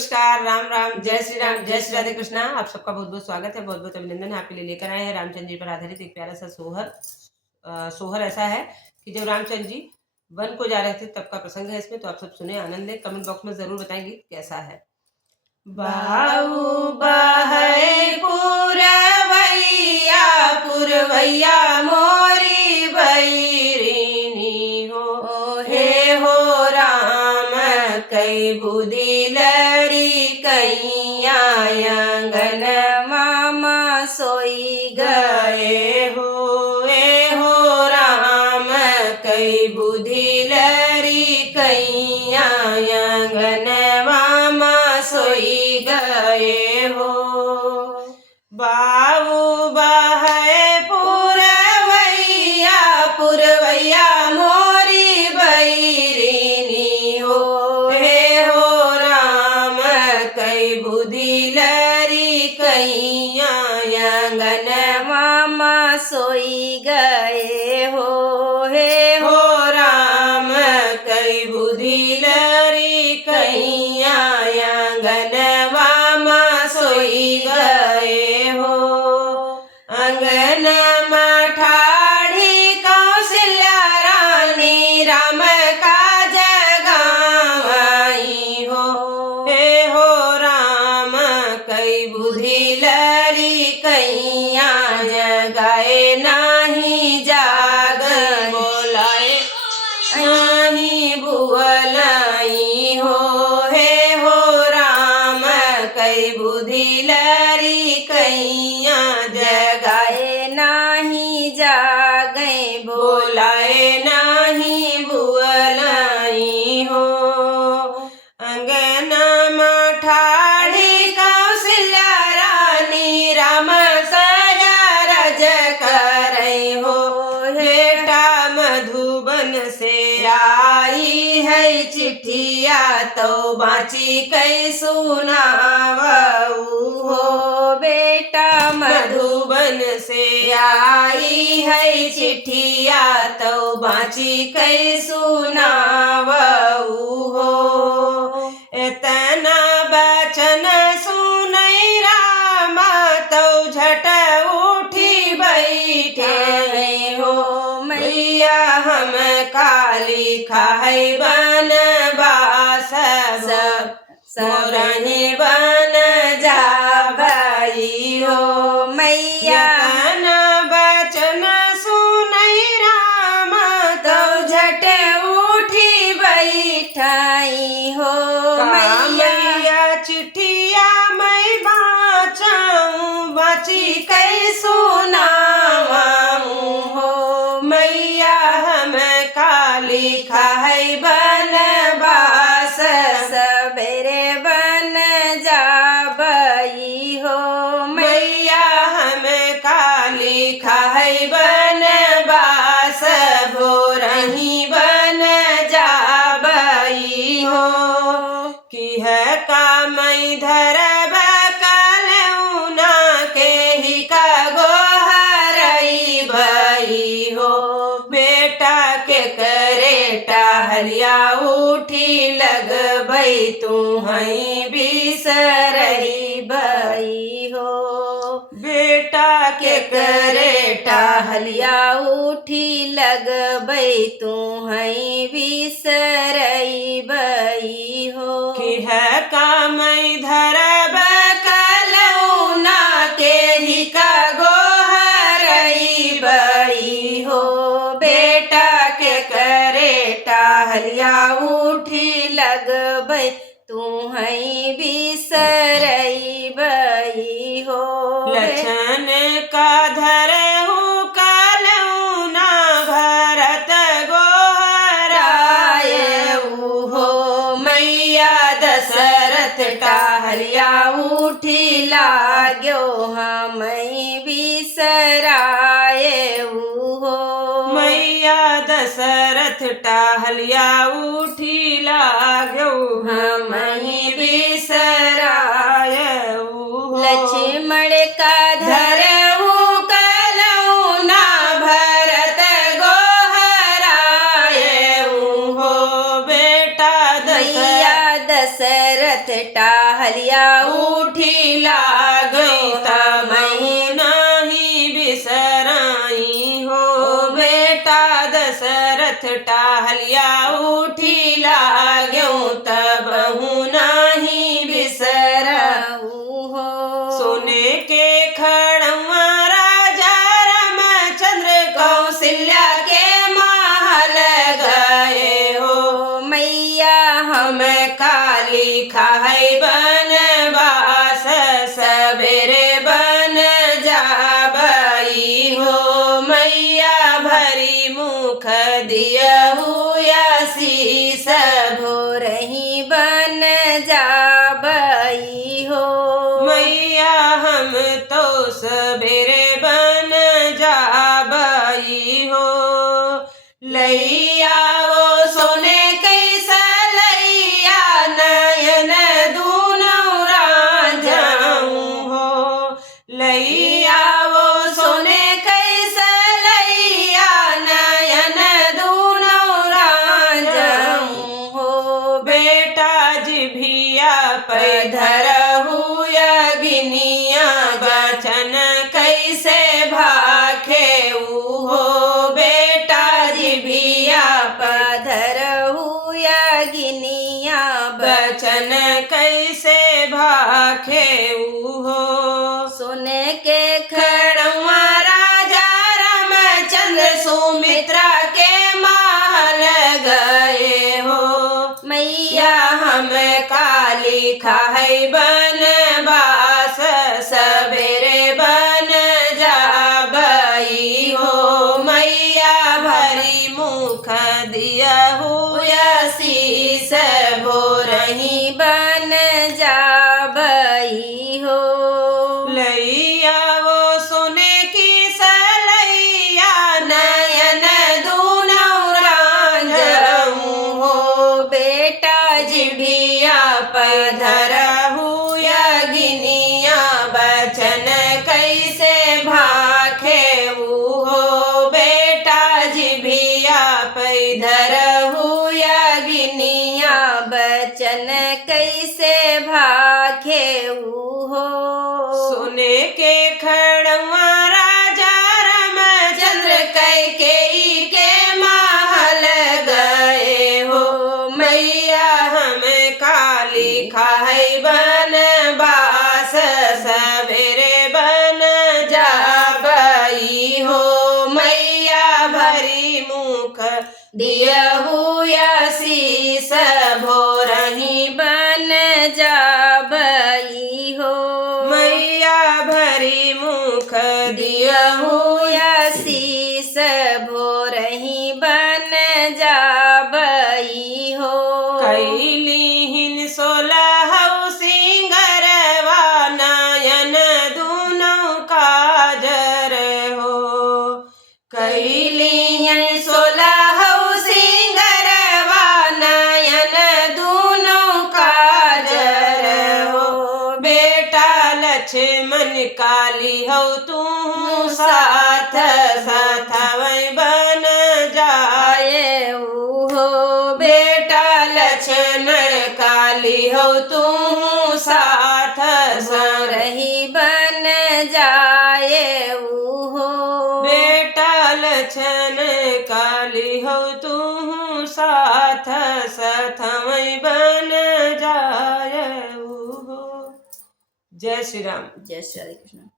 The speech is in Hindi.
नमस्कार, राम राम, जय श्री राम, जय श्री राधे कृष्णा। आप सबका बहुत बहुत स्वागत है, बहुत बहुत अभिनंदन है। आपके लिए लेकर आए हैं रामचंद्र जी पर आधारित एक प्यारा सा सोहर। सोहर ऐसा है कि जब रामचंद्र जी वन को जा रहे थे तब का प्रसंग है इसमें। तो आप सब सुने, आनंद लें। कमेंट बॉक्स में जरूर बताएंगे कैसा है। बाऊ बहै पुरवैया पुरवैया मोरी बैरिनी हो, हे हो राम कई बुद्धि लड़ी कैया आंगन मामा सोई गए हो, ए हो राम कई बुद्धि लड़ी कैया आंगन मामा सोई गए हो। बाऊ बहै पुरवैया पुरवैया मोरी बैरिनी हो, हे हो राम कई बुद्धि लड़ी कैया आंगन मामा सोई गए हो, हे हो राम कई बुद्धि लड़ी कैया आंगन मामा सोई गए हो। अंगन मठाड़ी कौशल्या रानी राम काज गाई हो, हे हो राम कई बुद्धि लड़ी कैया जगाए नाही जाग बोलाए नाही बुअलाई हो, हे हो राम कई बुद्धि लड़ी कैया जगाए नाही जागे बोलाए नाही बुअलाई हो। अंगन मठाड़ी कौशल्या रानी राम सजा रज करे हो, बेटा मधुबन से आई है चिट्ठिया तो बाची कै सुनावऊ हो, बेटा मधुबन से आई है चिट्ठिया तो बाची कै सुनावऊ हो। इतना बचन सुनई राम तो झट उठी बैठे हो, मैया हम काली खाई बनवास सोरही बन जाबई हो, मैया न बचन सुनई राम तो झट उठी बैठाई हो, मैया चिट्ठिया मैं बाचाऊं बाची कै सुनाऊं हो, मैया हम काली खाई बनवास सबेरे बन जाबई हो, मैया हम काली खाई बनवास भोरही बन जाबई हो। कि है कामई धरब कलौना के ही का गोहरई भई हो, बेटा के करे टहलिया उठी लगबई तू हई बिसरई भई हो, बेटा के करे टहलिया उठी लगबई तू हई बिसरई भई हो। कि है कामई धरब कलौना के ही का गोहरई भई हो, बेटा के करे टहलिया उठी लगबई तू हई बिसरई भई हो। लक्षण का धरहु कलौना भरत गोहरायऊ हो, मैया दशरथ टहलिया उठी लाग्यो हमई बिसरायऊ हो, मैया दशरथ टहलिया उठी लाग्यो हमई बिसरायऊ हो। लक्ष्मण का धरहु कलौना भरत गोहरायऊ हो, बेटा दशरथ बेटा हलिया उठी लागई तमही नाही बिसराई हो। बेटा दशरथ टाहलिया उठी लाग्यो तबहु नाही बिसराऊ हो। सोने के खड़वा राजा रामचंद्र कौशल्या के महल गए हो। मैया हम काली खाई बनवास सबेरे बन जाबई हो। मैया भरी मुख दियहु आशीष भोरही बन जाबई हो। मैया हम तो सबेरे बन जाबई हो। लैया वो सोने कैसा लैया नयन दूनों राजाऊं हो। लैया वो सोने कैसा लैया नयन दूनों राजाऊं हो। बेटा जिभिया पैधरहु अग्निया बचन कैसे भाखेऊ हो। बेटा जिभिया पधरहु अग्निया बचन कैसे भाखेऊ हो। सोने के खड़वा राजा रामचंद्र सुमित्रा के महल गए हो। मैया हम काली खाई बनवास सबेरे बन जाबई हो। मैया भरी मुख दियहु आशीष भोरही बन जाबई हो। लैया वो सोने की सलैया नयन दूनों राजाऊं हो। बेटा जिभिया पैधरहु अग्निया बचन कैसे भाखेऊ हो। बेटा जिभिया पैधरहु अग्निया बचन कैसे भाखेऊ हो। सोने के खड़वा राजा रामचंद्र कैकेयी के महल गए हो। मैया हम काली खाई बनवास सबेरे बन जाबई हो। मैया भरी मुख दियहु आशीष भोरही बन जाबई हो। मैया भरी मुख दियहु आशीष भोरही बन जाबई हो। कैलीहिन 16 सिंगरवा नयन दूनों काजर हो। कैलीहिन 16 सिंगरवा नयन दूनों काजर हो। बेटा लक्ष्मण काली हो तू साथ साथवै बन जाए हो। बेटा लक्ष्मण काली हो तू साथ रही बन जाए हो। बेटा लक्ष्मण काली हो तू साथ सथवै बन जाए हो। जय श्री राम। जय श्री कृष्ण।